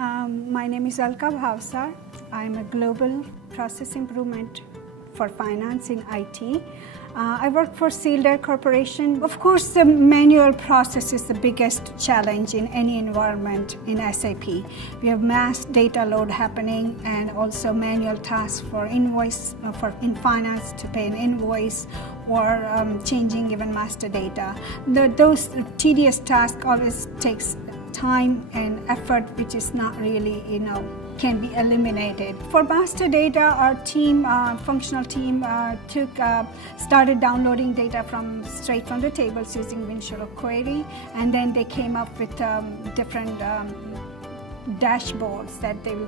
My name is Alka Bhavsar. I'm a global process improvement for finance in IT. I work for Sealed Air Corporation. Of course, the manual process is the biggest challenge in any environment in SAP. We have mass data load happening and also manual tasks for invoice, in finance to pay an invoice or changing even master data. Those tedious tasks always takes time and effort, which is not really, can be eliminated. For master data, our team, functional team, started downloading data straight from the tables using Winshuttle query, and then they came up with different dashboards that they will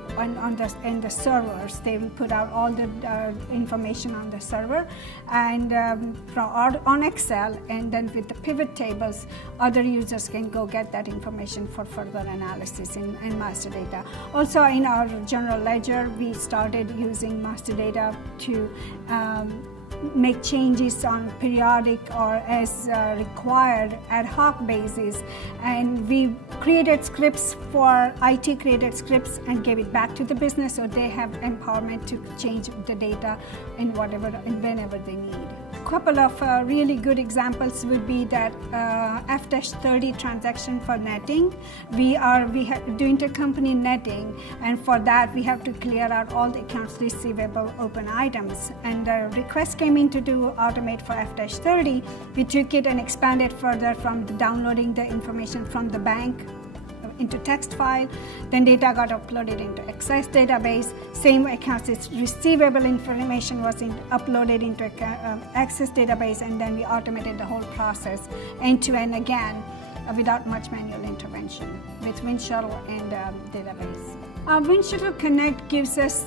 in the servers. They will put out all the information on the server and on Excel, and then with the pivot tables, other users can go get that information for further analysis in master data. Also, in our general ledger, we started using master data to make changes on periodic or as required ad hoc basis, and we created scripts for IT, created scripts and gave it back to the business so they have empowerment to change the data in whatever and whenever they need. A couple of really good examples would be that F-30 transaction for netting. We do intercompany netting, and for that we have to clear out all the accounts receivable open items, and the request came in to automate for F-30. We took it and expanded further from downloading the information from the bank into text file, then data got uploaded into Access database, same accounts receivable information was uploaded into Access database, and then we automated the whole process end to end again without much manual intervention with Winshuttle and database. Winshuttle Connect gives us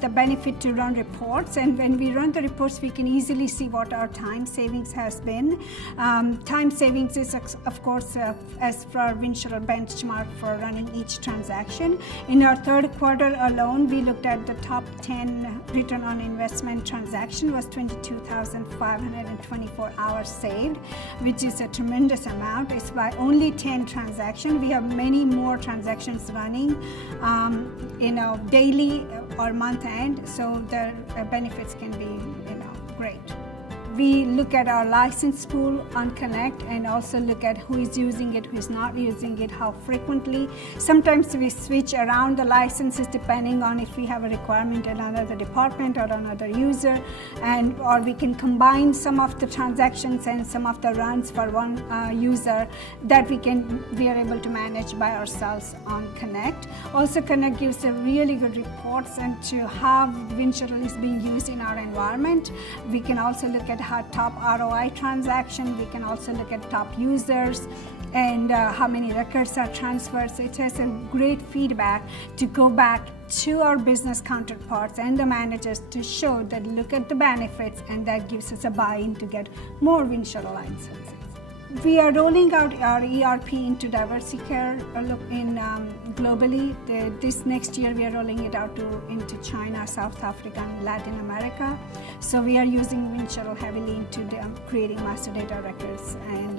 the benefit to run reports, and when we run the reports, we can easily see what our time savings has been. Time savings is, of course, as for our Winshuttle benchmark for running each transaction. In our third quarter alone, we looked at the top 10 return on investment transaction was 22,524 hours saved, which is a tremendous amount. It's by only 10 transactions. We have many more transactions running daily or month end, so the benefits can be great. We look at our license pool on Connect and also look at who is using it, who is not using it, how frequently. Sometimes we switch around the licenses depending on if we have a requirement in another department or another user, or we can combine some of the transactions and some of the runs for one user that we are able to manage by ourselves on Connect. Also, Connect gives a really good reports and to how Winshuttle is being used in our environment. We can also look at how top ROI transaction, we can also look at top users and how many records are transferred. So it has a great feedback to go back to our business counterparts and the managers to show that look at the benefits, and that gives us a buy-in to get more Winshuttle licenses. We are rolling out our ERP into diversity care globally. This next year we are rolling it out into China, South Africa, and Latin America. So we are using Winshuttle heavily into creating master data records, and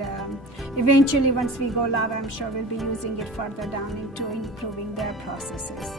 eventually once we go live, I'm sure we'll be using it further down into improving their processes.